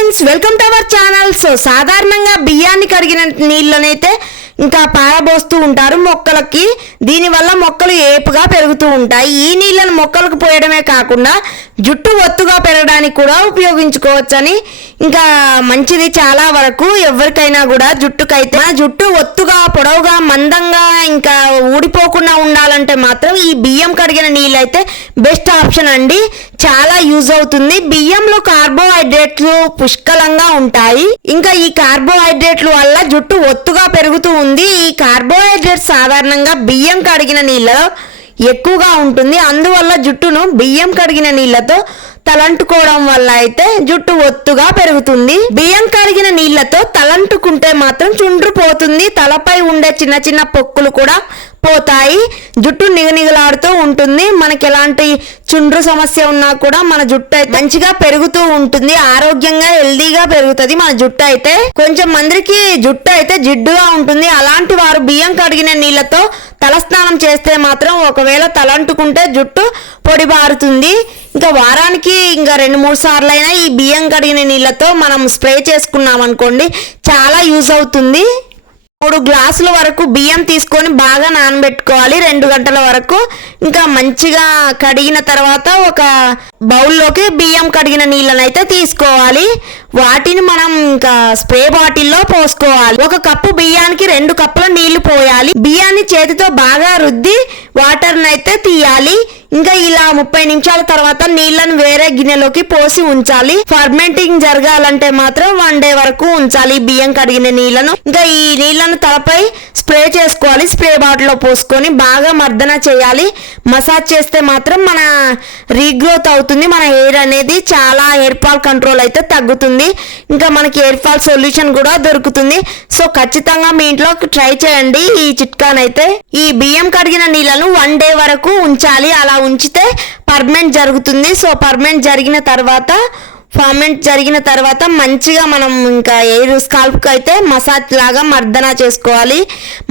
Friends, welcome to our channel. So సాధారణంగా బియ్యాన్ని కడిగిన నీళ్ళనైతే ఇంకా పారబోస్తూ ఉంటారు మొక్కలకి. దీనివల్ల మొక్కలు ఏపుగా పెరుగుతూ ఉంటాయి. ఈ నీళ్ళను మొక్కలకు పోయడమే కాకుండా జుట్టు ఒత్తుగా పెరగడానికి కూడా ఉపయోగించుకోవచ్చని ఇంకా మంచిది. చాలా వరకు ఎవరికైనా కూడా జుట్టుకైతే మన జుట్టు ఒత్తుగా పొడవుగా మందంగా ఇంకా ఊడిపోకుండా ఉండాలంటే మాత్రం ఈ బియ్యం కడిగిన నీళ్ళు అయితే బెస్ట్ ఆప్షన్ అండి. చాలా యూజ్ అవుతుంది. బియ్యంలో కార్బోహైడ్రేట్లు పుష్కలంగా ఉంటాయి. ఇంకా ఈ కార్బోహైడ్రేట్ల వల్ల జుట్టు ఒత్తుగా పెరుగుతూ ఉంది. ఈ కార్బోహైడ్రేట్ సాధారణంగా బియ్యం కడిగిన నీళ్ళలో ఎక్కువగా ఉంటుంది. అందువల్ల జుట్టును బియ్యం కడిగిన నీళ్ళతో తలంటుకోవడం వల్ల అయితే జుట్టు ఒత్తుగా పెరుగుతుంది. బియ్యం కడిగిన నీళ్ళతో తలంటుకుంటే మాత్రం చుండ్రు పోతుంది. తలపై ఉండే చిన్న చిన్న పొక్కులు కూడా పోతాయి. జుట్టు నిగనిగలాడుతూ ఉంటుంది. మనకి ఎలాంటి చుండ్రు సమస్య ఉన్నా కూడా మన జుట్టు అయితే మంచిగా పెరుగుతూ ఉంటుంది. ఆరోగ్యంగా హెల్దీగా పెరుగుతుంది మన జుట్టు అయితే. కొంచెం మందికి జుట్టు అయితే జిడ్డుగా ఉంటుంది. అలాంటి వారు బియ్యం కడిగిన నీళ్ళతో తలస్నానం చేస్తే మాత్రం ఒకవేళ తలంటుకుంటే జుట్టు పొడిబారుతుంది. ఇంకా వారానికి ఇంకా 2-3 సార్లు అయినా ఈ బియ్యం కడిగిన నీళ్ళతో మనం స్ప్రే చేసుకున్నాం అనుకోండి, చాలా యూజ్ అవుతుంది. 3 గ్లాసుల వరకు బియ్యం తీసుకొని బాగా నానబెట్టుకోవాలి 2 గంటల వరకు. ఇంకా మంచిగా కడిగిన తర్వాత ఒక బౌల్లోకి బియ్యం కడిగిన నీళ్ళని అయితే తీసుకోవాలి. వాటిని మనం ఇంకా స్ప్రే బాటిల్లో పోసుకోవాలి. 1 కప్పు బియ్యానికి 2 కప్పుల నీళ్లు పోయాలి. బియ్యాన్ని చేతితో బాగా రుద్ది వాటర్ని అయితే తీయాలి. ఇంకా ఇలా 30 నిమిషాల తర్వాత నీళ్లను వేరే గిన్నెలోకి పోసి ఉంచాలి. ఫర్మెంటింగ్ జరగాలంటే మాత్రం 1 డే వరకు ఉంచాలి బియ్యం కడిగిన నీళ్లను. ఇంకా ఈ నీళ్లను తలపై స్ప్రే చేసుకోవాలి. స్ప్రే బాటిల్లో పోసుకొని బాగా మర్దన చేయాలి. మసాజ్ చేస్తే మాత్రం మన రీగ్రోత్ అవుతుంది. మన హెయిర్ అనేది చాలా హెయిర్ ఫాల్ కంట్రోల్ అయితే తగ్గుతుంది. ఇంకా మనకి హెయిర్ ఫాల్ సొల్యూషన్ కూడా దొరుకుతుంది. సో ఖచ్చితంగా మీ ఇంట్లో ట్రై చేయండి ఈ చిట్కానైతే. ఈ బియ్యం కడిగిన నీళ్లను 1 డే వరకు ఉంచాలి. అలా ఉంచితే పర్మనెంట్ జరుగుతుంది. సో పర్మనెంట్ జరిగిన తర్వాత మంచిగా మనం ఇంకా ఎయిర్ స్కాల్ప్కి అయితే మసాజ్ లాగా మర్దన చేసుకోవాలి.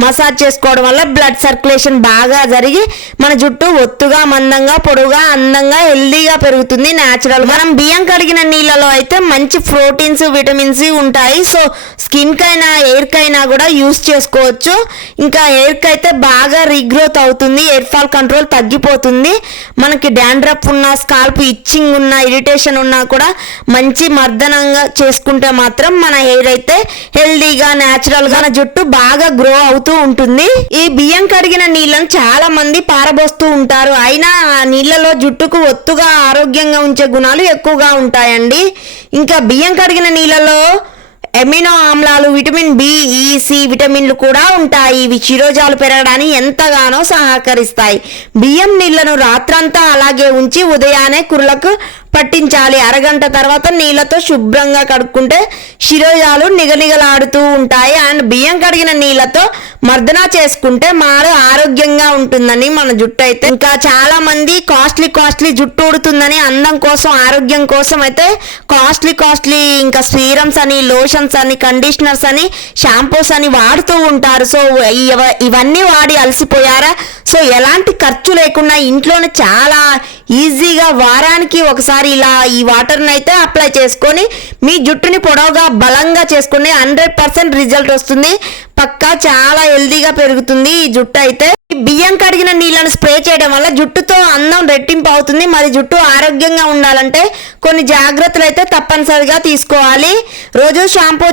మసాజ్ చేసుకోవడం వల్ల బ్లడ్ సర్క్యులేషన్ బాగా జరిగి మన జుట్టు ఒత్తుగా మందంగా పొడవుగా అందంగా హెల్దీగా పెరుగుతుంది న్యాచురల్. మనం బియ్యం కడిగిన నీళ్ళలో అయితే మంచి ప్రోటీన్స్ విటమిన్స్ ఉంటాయి. సో స్కిన్కైనా హెయిర్కైనా కూడా యూస్ చేసుకోవచ్చు. ఇంకా హెయిర్కి అయితే బాగా రీగ్రోత్ అవుతుంది. హెయిర్ ఫాల్ కంట్రోల్ తగ్గిపోతుంది. మనకి డాండ్రఫ్ ఉన్నా స్కాల్ప్ ఇచ్చింగ్ ఉన్నా ఇరిటేషన్ ఉన్నా కూడా మంచి మర్దనంగా చేసుకుంటే మాత్రం మన హెయిర్ అయితే హెల్దీగా న్యాచురల్ గా జుట్టు బాగా గ్రో అవుతూ ఉంటుంది. ఈ బియ్యం కడిగిన నీళ్ళను చాలా మంది పారబోస్తూ ఉంటారు. అయినా ఆ నీళ్ళలో జుట్టుకు ఒత్తుగా ఆరోగ్యంగా ఉంచే గుణాలు ఎక్కువగా ఉంటాయండి. ఇంకా బియ్యం కడిగిన నీళ్ళలో ఎమినో ఆమ్లాలు, విటమిన్ బి, ఈ, సి విటమిన్లు కూడా ఉంటాయి. ఇవి శిరోజాలు పెరగడానికి ఎంతగానో సహకరిస్తాయి. బియ్యం నీళ్లను రాత్రంతా అలాగే ఉంచి ఉదయాన్నే కుర్లకు పట్టించాలి. అరగంట తర్వాత నీళ్ళతో శుభ్రంగా కడుక్కుంటే శిరోజాలు నిగనిగలాడుతూ ఉంటాయి. అండ్ బియ్యం కడిగిన నీళ్ళతో మర్దన చేసుకుంటే మారు ఆరోగ్యంగా ఉంటుందని మన జుట్టు అయితే. ఇంకా చాలా మంది కాస్ట్లీ జుట్టు ఊడుతుందని అందం కోసం ఆరోగ్యం కోసం అయితే కాస్ట్లీ ఇంకా సీరమ్స్ అని లోషన్స్ అని కండిషనర్స్ అని షాంపూస్ అని వాడుతూ ఉంటారు. సో ఇవన్నీ వాడి అలసిపోయారా? సో ఎలాంటి ఖర్చు లేకుండా ఇంట్లోనే చాలా ఈజీగా వారానికి ఒకసారి ఇలా ఈ వాటర్ని అయితే అప్లై చేసుకొని మీ జుట్టుని పొడవుగా బలంగా చేసుకుని 100% రిజల్ట్ వస్తుంది. పక్కా చాలా హెల్దీగా పెరుగుతుంది ఈ జుట్టు అయితే. బియ్యం కడిగిన నీళ్ళను స్ప్రే చేయడం వల్ల జుట్టుతో అందం రెట్టింపు అవుతుంది. మరి జుట్టు ఆరోగ్యంగా ఉండాలంటే కొన్ని జాగ్రత్తలు అయితే తప్పనిసరిగా తీసుకోవాలి. రోజు షాంపూ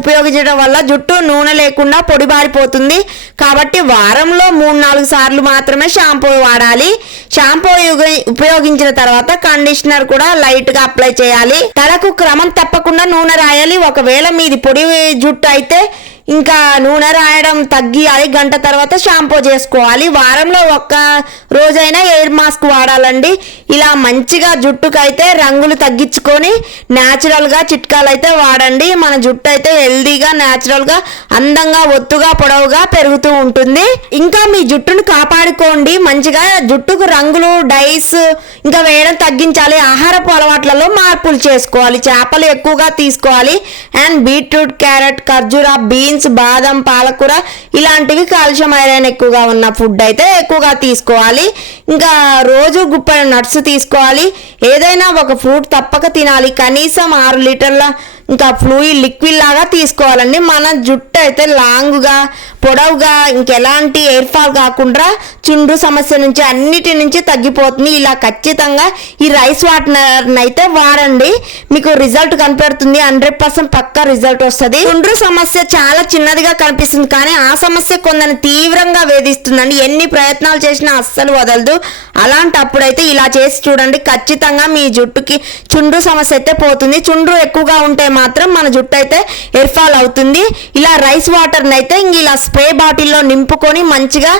ఉపయోగించడం వల్ల జుట్టు నూనె లేకుండా పొడిబారిపోతుంది. కాబట్టి వారంలో 3-4 సార్లు మాత్రమే షాంపూ వాడాలి. షాంపూ ఉపయోగించిన తర్వాత కండిషనర్ కూడా లైట్ గా అప్లై చేయాలి. తలకు క్రమం తప్పకుండా నూనె రాయాలి. ఒకవేళ మీది పొడి జుట్టు అయితే ఇంకా నూనె రాయడం తగ్గియాలి. గంట తర్వాత షాంపూ చేసుకోవాలి. వారంలో 1 రోజైనా ఎయిర్ మాస్క్ వాడాలండి. ఇలా మంచిగా జుట్టుకైతే రంగులు తగ్గించుకొని న్యాచురల్ గా చిట్కాలు అయితే వాడండి. మన జుట్టు అయితే హెల్దీగా న్యాచురల్ గా అందంగా ఒత్తుగా పొడవుగా పెరుగుతూ ఉంటుంది. ఇంకా మీ జుట్టును కాపాడుకోండి. మంచిగా జుట్టుకు రంగులు డైస్ ఇంకా వేయడం తగ్గించాలి. ఆహారపు అలవాట్లలో మార్పులు చేసుకోవాలి. చేపలు ఎక్కువగా తీసుకోవాలి. అండ్ బీట్రూట్, క్యారెట్, ఖర్జూరా, బీన్స్, బాదం, పాలకూర ఇలాంటివి కాల్షియం ఐరన్ ఎక్కువగా ఉన్న ఫుడ్ అయితే ఎక్కువగా తీసుకోవాలి. ఇంకా రోజు గుప్పెడు నట్స్ తీసుకోవాలి. ఏదైనా ఒక ఫ్రూట్ తప్పక తినాలి. కనీసం 6 లీటర్ల ఇంకా ఫ్లూయిడ్ లిక్విడ్ లాగా తీసుకోవాలండి. మన జుట్టు అయితే లాంగ్గా పొడవుగా ఇంకెలాంటి ఎయిర్ ఫాల్ కాకుండా చుండ్రు సమస్య నుంచి అన్నిటి నుంచి తగ్గిపోతుంది. ఇలా ఖచ్చితంగా ఈ రైస్ వాటర్ అయితే వాడండి, మీకు రిజల్ట్ కనపడుతుంది. 100% పక్కా రిజల్ట్ వస్తుంది. చుండ్రు సమస్య చాలా చిన్నదిగా కనిపిస్తుంది, కానీ ఆ సమస్య కొందరిని తీవ్రంగా వేధిస్తుందండి. ఎన్ని ప్రయత్నాలు చేసినా అస్సలు వదలదు. అలాంటప్పుడైతే ఇలా చేసి చూడండి, ఖచ్చితంగా మీ జుట్టుకి చుండ్రు సమస్య అయితే పోతుంది. చుండ్రు ఎక్కువగా ఉంటే మాత్రం మన జుట్టు అయితే ఎయిర్ ఫాల్ అవుతుంది. ఇలా రైస్ వాటర్ని అయితే ఇలా స్ప్రే బాటిల్లో నింపుకొని మంచిగా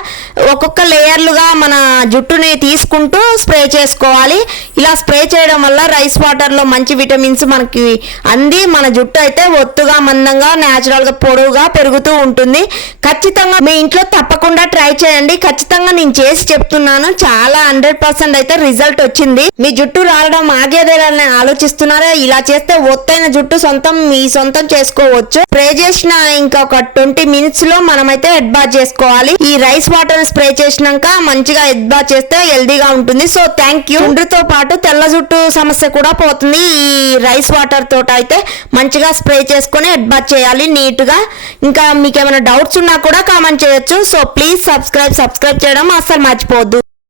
ఒక్కొక్క లేయర్లుగా మన జుట్టుని తీసుకుంటూ స్ప్రే చేసుకోవాలి. ఇలా స్ప్రే చేయడం వల్ల రైస్ వాటర్లో మంచి విటమిన్స్ మనకి అంది మన జుట్టు అయితే ఒత్తుగా మందంగా న్యాచురల్గా పొడవుగా పెరుగుతూ ఉంటుంది. ఖచ్చితంగా మీ ఇంట్లో తప్పకుండా ట్రై చేయండి. ఖచ్చితంగా నేను చేసి చెప్తున్నాను, చాలా 100% అయితే రిజల్ట్ వచ్చింది. మీ జుట్టు రాలడం ఆగేదేలని ఆలోచిస్తున్నారా? ఇలా చేస్తే ఒత్తైన జుట్టు మీ సొంతం చేసుకోవచ్చు. స్ప్రే చేసిన ఇంకొక 20 మినిట్స్ లో మనమైతే హెడ్ బాత్ చేసుకోవాలి. ఈ రైస్ వాటర్ స్ప్రే చేసినాక మంచిగా హెడ్ బాత్ చేస్తే హెల్దీగా ఉంటుంది. So thank you. చుండ్రుతో పాటు తెల్ల జుట్టు సమస్య కూడా పోతుంది. ఈ రైస్ వాటర్ తోట అయితే మంచిగా స్ప్రే చేసుకొని హెడ్ బాత్ చేయాలి నీట్ గా. ఇంకా మీకు ఏమైనా డౌట్స్ ఉన్నా కూడా కామెంట్ చేయొచ్చు. సో ప్లీజ్ సబ్స్క్రైబ్ చేయడం అస్సలు మర్చిపోవద్దు.